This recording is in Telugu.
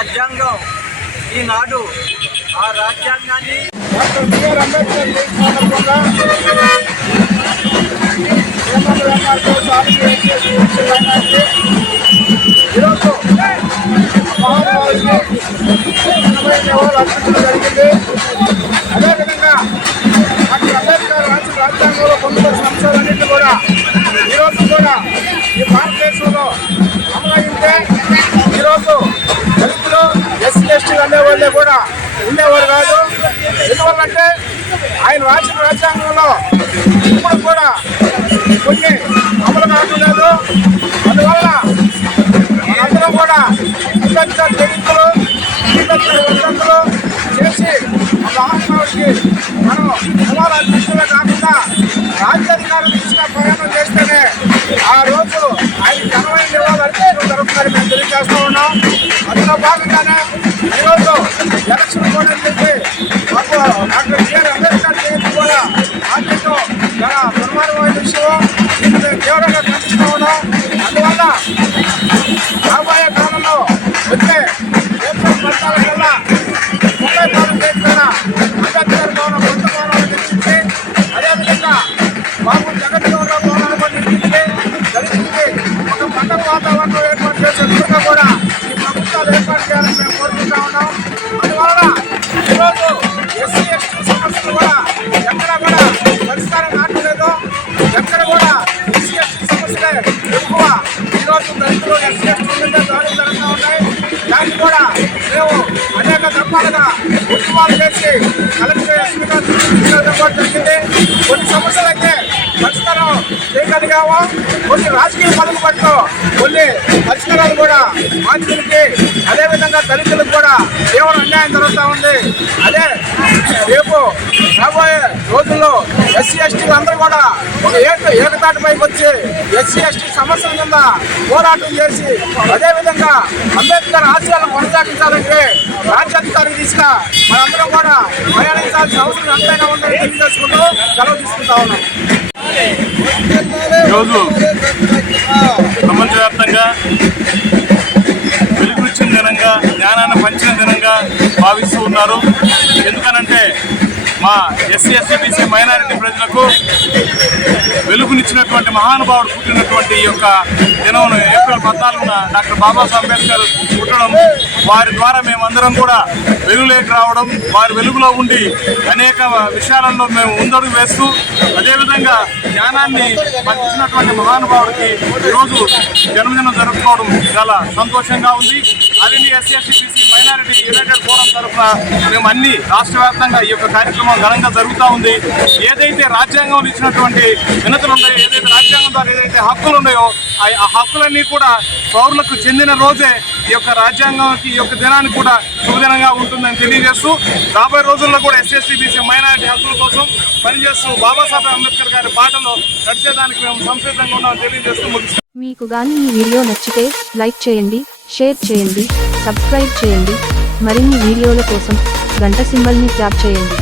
రాజ్యాంగం ఈనాడు ఆ రాజ్యాంగాన్ని డాక్టర్ బిఆర్ అంబేద్కర్ ఈరోజు జరిగింది. అదేవిధంగా డాక్టర్ అంబేద్కర్ రాసిన రాజ్యాంగంలో పొందుపరిచిన అంశాలన్నింటినీ కూడా ఈరోజు కూడా ఈ భారతదేశంలో అమలైతే ఈరోజు దళితులు ఎస్సీ ఎస్టీలు అనేవాళ్ళే కూడా ఉండేవారు కాదు. ఎందువల్లంటే ఆయన రాసిన రాజ్యాంగంలో ఇప్పుడు కూడా కొన్ని అమలు కావట్లేదు. అందువల్ల మనందరం కూడా అంబేద్కర్ చరిత్రలు అంబేద్కర్ ఉద్దంతులు చేసి మహాత్మావుడికి మనం సవాలు అందించడమే కాకుండా రాజ్యాధికారం దిశగా ప్రయాణం చేస్తేనే ఆ రోజు ఆయన ఘనమైన నివాళులకి జరుగుతుందని మేము తెలియజేస్తూ ఉన్నాం. అందులో భాగంగానే ఈరోజు ఎలక్షన్ కూడా చెప్పి మాకు డాక్టర్ బిఆర్ అంబేద్కర్ జయంతి కూడా ఆర్థిక చాలా ప్రమాదమైన విషయం. మేము తీవ్రంగా ఖండిస్తూ ఉన్నాం. అందువల్ల రాబోయే కాలంలో వచ్చే ఏప్రిల్ 14 కల్లా ముంబై భవనం చేసిన అంబేద్కర్ భవనం కొత్త భవనాలు నిర్మించి అదేవిధంగా బాబు జగన్మోహన్ భవనాలు కూడా నిర్మించి దళితులకి ఒక పండుగ వాతావరణం ఏర్పాటు చేసే విధంగా కూడా ఈ ప్రభుత్వాలు ఏర్పాటు చేయాలని మేము కోరుకుంటా ఉన్నాం. అందువలన ఈరోజు ఎస్సీ ఎస్టీ సమస్యలు కూడా ఎక్కడ కూడా పరిష్కారం కావట్లేదు. ఎక్కడ కూడా ఎస్సీ ఎస్టీ సమస్యలే ఎక్కువ. ఈరోజు దళితులు ఎస్సీ ఎస్టీ మీద దాడులు జరుగుతూ ఉన్నాయి. దాన్ని కూడా మేము అనేక దఫాలుగా ఉద్యమాలు చేసి కలెక్టర్ ఎస్పీగా చూపించడం కూడా జరిగింది. కొన్ని సమస్యలైతే పరిష్కారం చేయగలిగాము. కొన్ని రాజకీయ పలుకుబడితో కొన్ని పరిష్కారాలు కూడా బాధితులకి అదేవిధంగా దళితులకు కూడా తీవ్ర అన్యాయం జరుగుతూ ఉంది. అదే రేపు రాబోయే రోజుల్లో ఎస్సీ ఎస్టీలు అందరూ కూడా ఒక ఏకతాటిపైకి వచ్చి ఎస్సీ ఎస్టీ సమస్యల మీద పోరాటం చేసి అదేవిధంగా అంబేద్కర్ ఆశయాలను కొనసాగించాలంటే రాజ్యాధికారి దిశగా మనందరం కూడా ప్రయాణించాల్సిన అవసరం ఎంతైనా ఉందని తెలియజేసుకుంటూ సెలవు తీసుకుంటా ఉన్నాం. ఈరోజు ప్రపంచవ్యాప్తంగా వెలుగునిచ్చిన దినంగా జ్ఞానాన్ని పంచిన దినంగా భావిస్తూ ఉన్నారు. ఎందుకనంటే మా ఎస్సీ ఎస్టీ బీసీ మైనారిటీ ప్రజలకు వెలుగునిచ్చినటువంటి మహానుభావుడు పుట్టినటువంటి ఈ యొక్క దినం ఏప్రిల్ 14న డాక్టర్ బాబాసాహెబ్ అంబేద్కర్ పుట్టడం, వారి ద్వారా మేమందరం కూడా వెలుగులోకి రావడం, వారి వెలుగులో ఉండి అనేక విషయాలలో మేము ముందడుగు వేస్తూ అదేవిధంగా జ్ఞానాన్ని పంచినటువంటి మహానుభావుడికి ఈరోజు జన్మదినం జరుపుకోవడం చాలా సంతోషంగా ఉంది. అదే SC ST BC minority United forum తరఫున మేము అన్ని రాష్ట్ర వ్యాప్తంగా ఈ యొక్క కార్యక్రమం ఘనంగా జరుగుతూ ఉంది. ఏదైతే రాజ్యాంగంలో ఇచ్చినటువంటి వినతులు ఉన్నాయో, ఏదైతే రాజ్యాంగం ద్వారా ఏదైతే హక్కులు ఉన్నాయో ఆ హక్కులన్నీ కూడా పౌరులకు చెందిన రోజే ఈ యొక్క రాజ్యాంగానికి ఈ యొక్క దినానికి కూడా శుభదినంగా ఉంటుందని తెలియజేస్తూ రాబోయే రోజుల్లో కూడా ఎస్సీ ఎస్టీ బీసీ మైనారిటీ హక్కుల కోసం పనిచేస్తూ బాబాసాహెబ్ అంబేద్కర్ గారి బాటలో నడిచేదానికి మేము సంసిద్ధంగా ఉన్నామని తెలియజేస్తూ ముగిస్తాం. మీకు గాని ఈ వీడియో నచ్చితే లైక్ చేయండి, షేర్ చేయండి, సబ్స్క్రైబ్ చేయండి. మరిన్ని వీడియోల కోసం గంట సింబల్ని ట్యాప్ చేయండి.